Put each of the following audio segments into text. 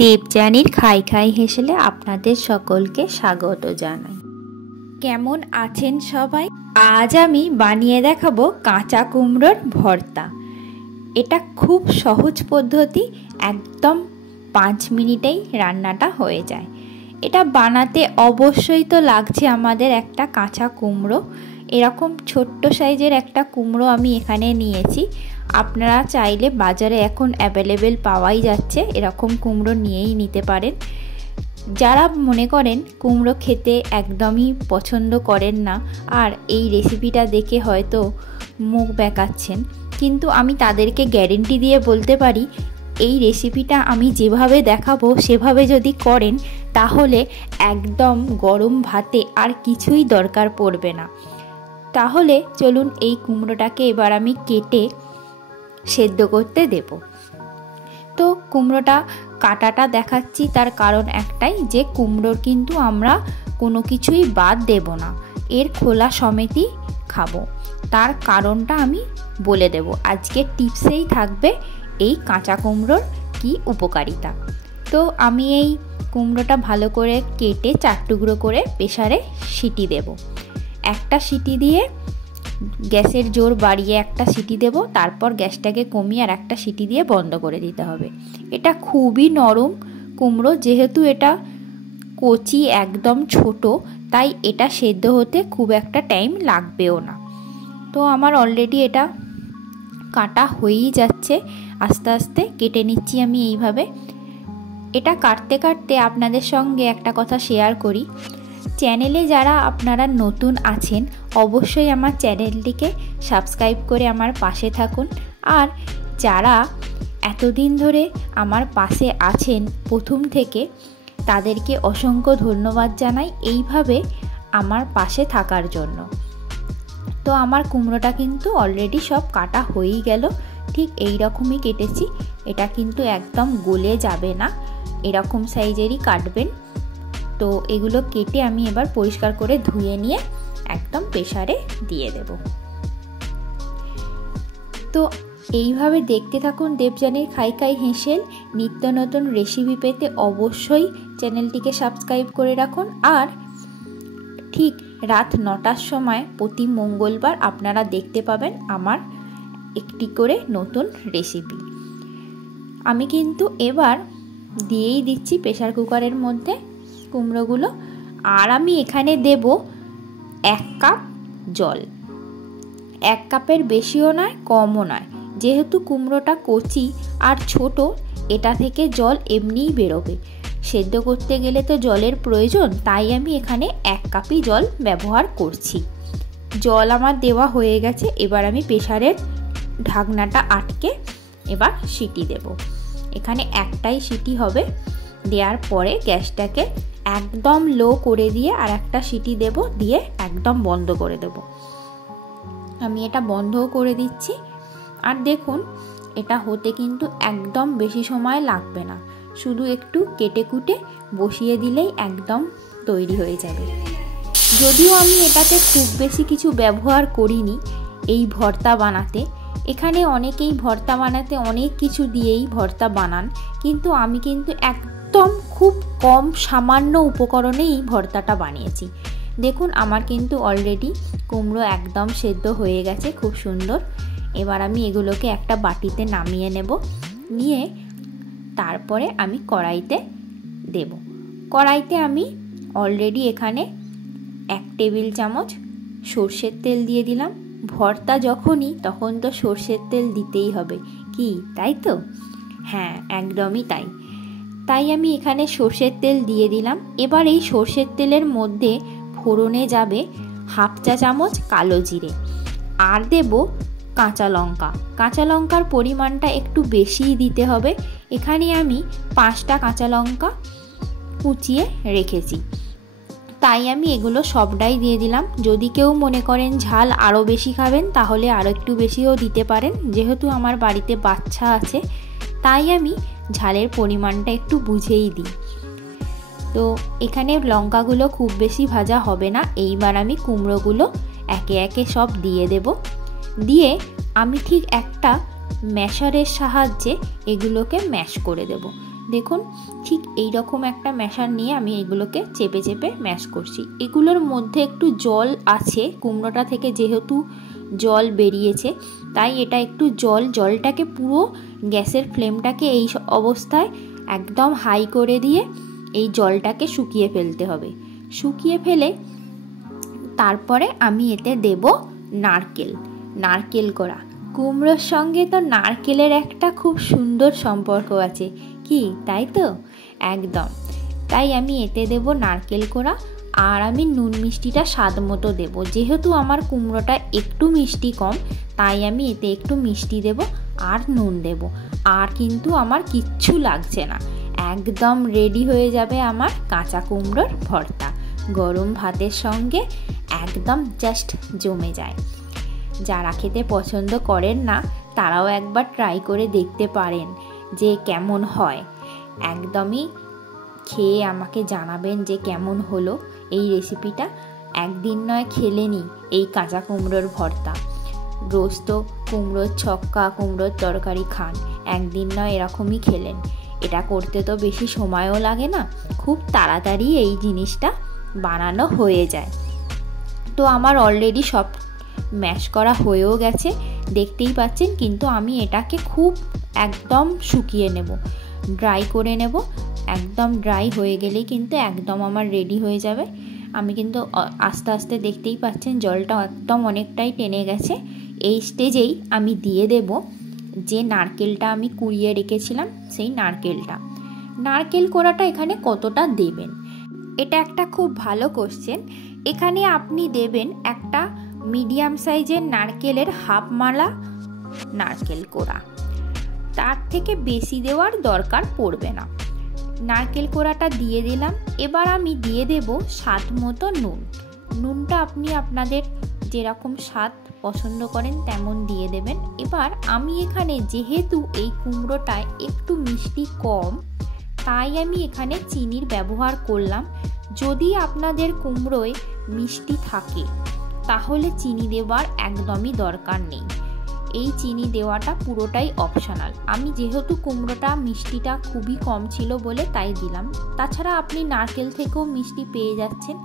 দেবযানীর খাই খাই হেসেলে আপনাদের সকলকে স্বাগত জানাই। কেমন আছেন সবাই? আজ আমি বানিয়ে দেখাবো কাঁচা কুমড়োর ভর্তা। এটা খুব সহজ পদ্ধতি, একদম 5 মিনিটেই রান্নাটা হয়ে যায়। এটা বানাতে অবশ্যই তো লাগছে আমাদের একটা কাঁচা কুমড়ো। এরকম ছোট্ট সাইজের একটা কুমড়ো আমি এখানে নিয়েছি। আপনারা চাইলে বাজারে এখন অ্যাভেলেবেল পাওয়াই যাচ্ছে, এরকম কুমড়ো নিয়েই নিতে পারেন। যারা মনে করেন কুমড়ো খেতে একদমই পছন্দ করেন না আর এই রেসিপিটা দেখে হয়তো মুখ বেঁকাচ্ছেন, কিন্তু আমি তাদেরকে গ্যারেন্টি দিয়ে বলতে পারি এই রেসিপিটা আমি যেভাবে দেখাবো সেভাবে যদি করেন তাহলে একদম গরম ভাতে আর কিছুই দরকার পড়বে না। তাহলে চলুন এই কুমড়োটাকে এবার আমি কেটে সেদ্ধ করতে দেব। তো কুমড়োটা কাটাটা দেখাচ্ছি, তার কারণ একটাই যে কুমড়োর কিন্তু আমরা কোনো কিছুই বাদ দেব না, এর খোলা সমেতই খাবো। তার কারণটা আমি বলে দেব। আজকের টিপসেই থাকবে এই কাঁচা কুমড়োর কি উপকারিতা। তো আমি এই কুমড়োটা ভালো করে কেটে 4 টুকরো করে প্রেসারে সিটি দেব। একটা সিটি দিয়ে গ্যাসের জোর বাড়িয়ে একটা সিটি দেব, তারপর গ্যাসটাকে কমিয়ে আর একটা সিটি দিয়ে বন্ধ করে দিতে হবে। এটা খুবই নরম কুমড়ো, যেহেতু এটা কচি একদম ছোট, তাই এটা সেদ্ধ হতে খুব একটা টাইম লাগবেও না। তো আমার অলরেডি এটা কাটা হয়েই যাচ্ছে, আস্তে আস্তে কেটে নিচ্ছি আমি এইভাবে। এটা কাটতে কাটতে আপনাদের সঙ্গে একটা কথা শেয়ার করি। চ্যানেলে যারা আপনারা নতুন আছেন অবশ্যই আমার চ্যানেলটিকে সাবস্ক্রাইব করে আমার পাশে থাকুন, আর যারা এতদিন ধরে আমার পাশে আছেন প্রথম থেকে তাদেরকে অসংখ্য ধন্যবাদ জানাই এইভাবে আমার পাশে থাকার জন্য। তো আমার কুমড়োটা কিন্তু অলরেডি সব কাটা হয়েই গেল, ঠিক এই রকমই কেটেছি। এটা কিন্তু একদম গলে যাবে না, এরকম সাইজেরই কাটবেন। তো এগুলো কেটে আমি এবার পরিষ্কার করে ধুয়ে নিয়ে একদম প্রেসারে দিয়ে দেব। তো এইভাবে দেখতে থাকুন দেবযানীর খাই খাই হেসেল। নিত্য নতুন রেসিপি পেতে অবশ্যই চ্যানেলটিকে সাবস্ক্রাইব করে রাখুন। আর ঠিক রাত 9টার সময় প্রতি মঙ্গলবার আপনারা দেখতে পাবেন আমার একটি করে নতুন রেসিপি। আমি কিন্তু এবার দিয়েই দিচ্ছি প্রেসার কুকারের মধ্যে কুমড়োগুলো। আর আমি এখানে দেব 1 কাপ জল। 1 কাপের বেশিও নয় কমও নয়, যেহেতু কুমড়োটা কচি আর ছোট, এটা থেকে জল এমনিই বেরোবে। সেদ্ধ করতে গেলে তো জলের প্রয়োজন, তাই আমি এখানে 1 কাপই জল ব্যবহার করছি। জল আমার দেওয়া হয়ে গেছে, এবার আমি প্রেসারের ঢাকনাটা আটকে এবার সিটি দেব। এখানে একটাই সিটি হবে। দেওয়ার পরে গ্যাসটাকে একদম লো করে দিয়ে আর একটা সিটি দেব, দিয়ে একদম বন্ধ করে দেব। আমি এটা বন্ধও করে দিচ্ছি। আর দেখুন এটা হতে কিন্তু একদম বেশি সময় লাগবে না, শুধু একটু কেটে কুটে বসিয়ে দিলেই একদম তৈরি হয়ে যাবে। যদিও আমি এটাতে খুব বেশি কিছু ব্যবহার করিনি এই ভর্তা বানাতে। এখানে অনেকেই ভর্তা বানাতে অনেক কিছু দিয়েই ভর্তা বানান, কিন্তু আমি কিন্তু একদম খুব কম সামান্য উপকরণেই ভর্তাটা বানিয়েছি। দেখুন আমার কিন্তু অলরেডি কুমড়ো একদম সেদ্ধ হয়ে গেছে খুব সুন্দর। এবার আমি এগুলোকে একটা বাটিতে নামিয়ে নেব, নিয়ে তারপরে আমি কড়াইতে দেব। কড়াইতে আমি অলরেডি এখানে 1 টেবিল চামচ সর্ষের তেল দিয়ে দিলাম। ভর্তা যখনই তখন তো সর্ষের তেল দিতেই হবে, কি তাই তো? হ্যাঁ, একদমই তাই। তাই আমি এখানে সর্ষের তেল দিয়ে দিলাম। এবার এই সর্ষের তেলের মধ্যে ফোড়নে যাবে 1/2 চা চামচ কালো জিরে, আর দেব কাঁচা লঙ্কা। কাঁচা লঙ্কার পরিমাণটা একটু বেশিই দিতে হবে। এখানে আমি 5টা কাঁচা লঙ্কা কুচিয়ে রেখেছি, তাই আমি এগুলো সবটাই দিয়ে দিলাম। যদি কেউ মনে করেন ঝাল আরও বেশি খাবেন তাহলে আরও একটু বেশিও দিতে পারেন। যেহেতু আমার বাড়িতে বাচ্চা আছে তাই আমি ঝালের পরিমাণটা একটু বুঝেই দিই। তো এখানে লঙ্কাগুলো খুব বেশি ভাজা হবে না। এইবার আমি কুমড়োগুলো একে একে সব দিয়ে দেব। দিয়ে আমি ঠিক একটা ম্যাশারের সাহায্যে এগুলোকে ম্যাশ করে দেব। দেখুন ঠিক এই রকম একটা ম্যাশার নিয়ে আমি এগুলোকে চেপে চেপে ম্যাশ করছি। এগুলোর মধ্যে একটু জল আছে, কুমড়োটা থেকে যেহেতু জল বেরিয়েছে তাই এটা একটু জলটাকে পুরো গ্যাসের ফ্লেমটাকে এই অবস্থায় একদম হাই করে দিয়ে এই জলটাকে শুকিয়ে ফেলতে হবে। শুকিয়ে ফেলে তারপরে আমি এতে দেব নারকেল কোড়া। কুমড়োর সঙ্গে তো নারকেলের একটা খুব সুন্দর সম্পর্ক আছে, কি তাই তো? একদম। তাই আমি এতে দেব নারকেল কোড়া, আর আমি নুন মিষ্টিটা স্বাদ মতো দেব। যেহেতু আমার কুমড়োটা একটু মিষ্টি কম তাই আমি এতে একটু মিষ্টি দেব আর নুন দেব। আর কিন্তু আমার কিচ্ছু লাগছে না, একদম রেডি হয়ে যাবে আমার কাঁচা কুমড়োর ভর্তা। গরম ভাতের সঙ্গে একদম জাস্ট জমে যায়। যারা খেতে পছন্দ করেন না তারাও একবার ট্রাই করে দেখতে পারেন যে কেমন হয়। একদমই খেয়ে আমাকে জানাবেন যে কেমন হলো এই রেসিপিটা। একদিন নয় খেলেনি এই কাঁচা কুমড়োর ভর্তা। রোজ তো কুমড়োর ছক্কা, কুমড়োর তরকারি খান, একদিন নয় এরকমই খেলেন। এটা করতে তো বেশি সময়ও লাগে না, খুব তাড়াতাড়ি এই জিনিসটা বানানো হয়ে যায়। তো আমার অলরেডি সব ম্যাশ করা হয়েও গেছে, দেখতেই পাচ্ছেন। কিন্তু আমি এটাকে খুব একদম শুকিয়ে নেব, ড্রাই করে নেব। একদম ড্রাই হয়ে গেলেই কিন্তু একদম আমার রেডি হয়ে যাবে। আমি কিন্তু আস্তে আস্তে দেখতেই পাচ্ছেন জলটা একদম অনেকটাই টেনে গেছে। এই স্টেজেই আমি দিয়ে দেব যে নারকেলটা আমি কুড়িয়ে রেখেছিলাম, সেই নারকেল কোড়াটা এখানে কতটা দেবেন, এটা একটা খুব ভালো কোশ্চেন। এখানে আপনি দেবেন একটা মিডিয়াম সাইজের নারকেলের হাফ মালা নারকেল কোড়া, তার থেকে বেশি দেওয়ার দরকার পড়বে না। নারকেল কোড়াটা দিয়ে দিলাম। এবার আমি দিয়ে দেব স্বাদ মতো নুনটা আপনি আপনাদের যেরকম স্বাদ পছন্দ করেন তেমন দিয়ে দেবেন। এবার আমি এখানে যেহেতু এই কুমড়োটায় একটু মিষ্টি কম তাই আমি এখানে চিনির ব্যবহার করলাম। যদি আপনাদের কুমড়োয় মিষ্টি থাকে তাহলে চিনি দেওয়ার একদমই দরকার নেই, এই চিনি দেওয়াটা পুরোটাই অপশনাল। আমি যেহেতু কুমড়োটা মিষ্টিটা খুবই কম ছিল বলে তাই দিলাম। তাছাড়া আপনি নারকেল থেকেও মিষ্টি পেয়ে যাচ্ছেন,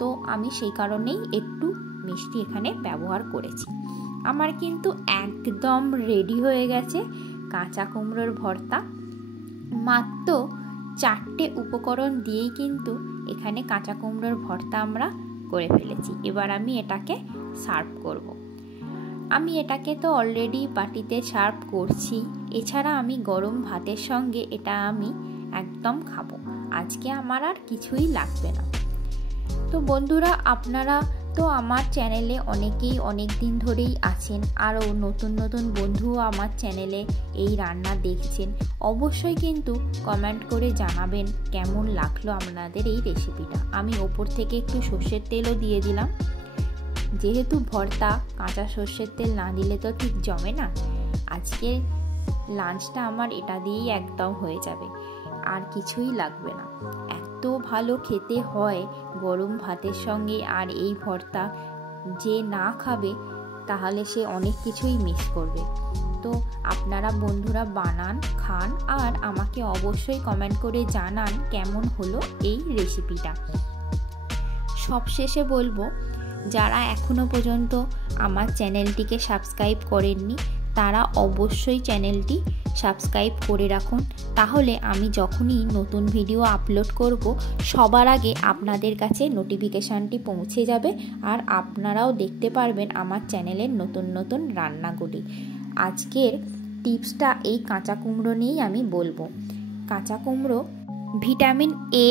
তো আমি সেই কারণেই একটু মিষ্টি এখানে ব্যবহার করেছি। আমার কিন্তু একদম রেডি হয়ে গেছে কাঁচা কুমড়োর ভর্তা। মাত্র 4টে উপকরণ দিয়েই কিন্তু এখানে কাঁচা কুমড়োর ভর্তা আমরা করে ফেলেছি। এবার আমি এটাকে সার্ভ করব। আমি এটাকে তো অলরেডি বাটিতে সার্ভ করছি, এছাড়া আমি গরম ভাতের সঙ্গে এটা আমি একদম খাবো। আজকে আমার আর কিছুই লাগবে না। তো বন্ধুরা, আপনারা তো আমার চ্যানেলে অনেকেই অনেক দিন ধরেই আছেন, আরও নতুন নতুন বন্ধুও আমার চ্যানেলে এই রান্না দেখছেন। অবশ্যই কিন্তু কমেন্ট করে জানাবেন কেমন লাগলো আপনাদের এই রেসিপিটা। আমি ওপর থেকে একটু সর্ষের তেলও দিয়ে দিলাম, যেহেতু ভর্তা কাঁচা সর্ষের তেল না দিলে তো ঠিক জমে না। আজকে লাঞ্চটা আমার এটা দিয়েই একদম হয়ে যাবে, আর কিছুই লাগবে না। এত ভালো খেতে হয় গরম ভাতের সঙ্গে, আর এই ভর্তা যে না খাবে তাহলে সে অনেক কিছুই মিস করবে। তো আপনারা বন্ধুরা বানান, খান, আর আমাকে অবশ্যই কমেন্ট করে জানান কেমন হলো এই রেসিপিটা। সবশেষে বলবো, যারা এখনো পর্যন্ত আমার চ্যানেলটিকে সাবস্ক্রাইব করেননি তারা অবশ্যই চ্যানেলটি সাবস্ক্রাইব করে রাখুন, তাহলে আমি যখনই নতুন ভিডিও আপলোড করব সবার আগে আপনাদের কাছে নোটিফিকেশানটি পৌঁছে যাবে, আর আপনারাও দেখতে পারবেন আমার চ্যানেলের নতুন নতুন রান্নাগুলি। আজকের টিপসটা এই কাঁচা কুমড়ো নিয়েই আমি বলবো। কাঁচা কুমড়ো ভিটামিন এ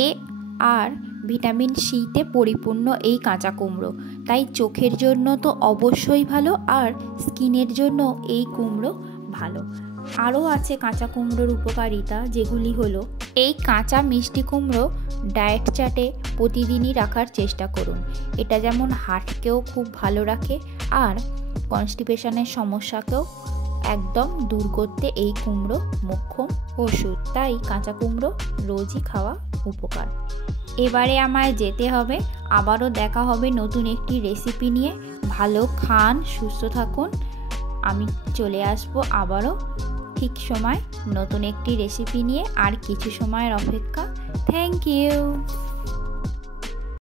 আর ভিটামিন সিতে পরিপূর্ণ এই কাঁচা কুমড়ো, তাই চোখের জন্য তো অবশ্যই ভালো, আর স্কিনের জন্য এই কুমড়ো ভালো। আরও আছে কাঁচা কুমড়োর উপকারিতা, যেগুলি হলো এই কাঁচা মিষ্টি কুমড়ো ডায়েট চার্টে প্রতিদিনই রাখার চেষ্টা করুন। এটা যেমন হার্টকেও খুব ভালো রাখে, আর কনস্টিপেশনের সমস্যাকেও একদম দূর করতে এই কুমড়ো মোক্ষম ওষুধ। তাই কাঁচা কুমড়ো রোজই খাওয়া উপকার। এবারে আমায় যেতে হবে, আবারও দেখা হবে নতুন একটি রেসিপি নিয়ে। ভালো খান, সুস্থ থাকুন, আমি চলে আসবো আবারও ঠিক সময় নতুন একটি রেসিপি নিয়ে আর কিছু সময়ের অপেক্ষা। Thank you.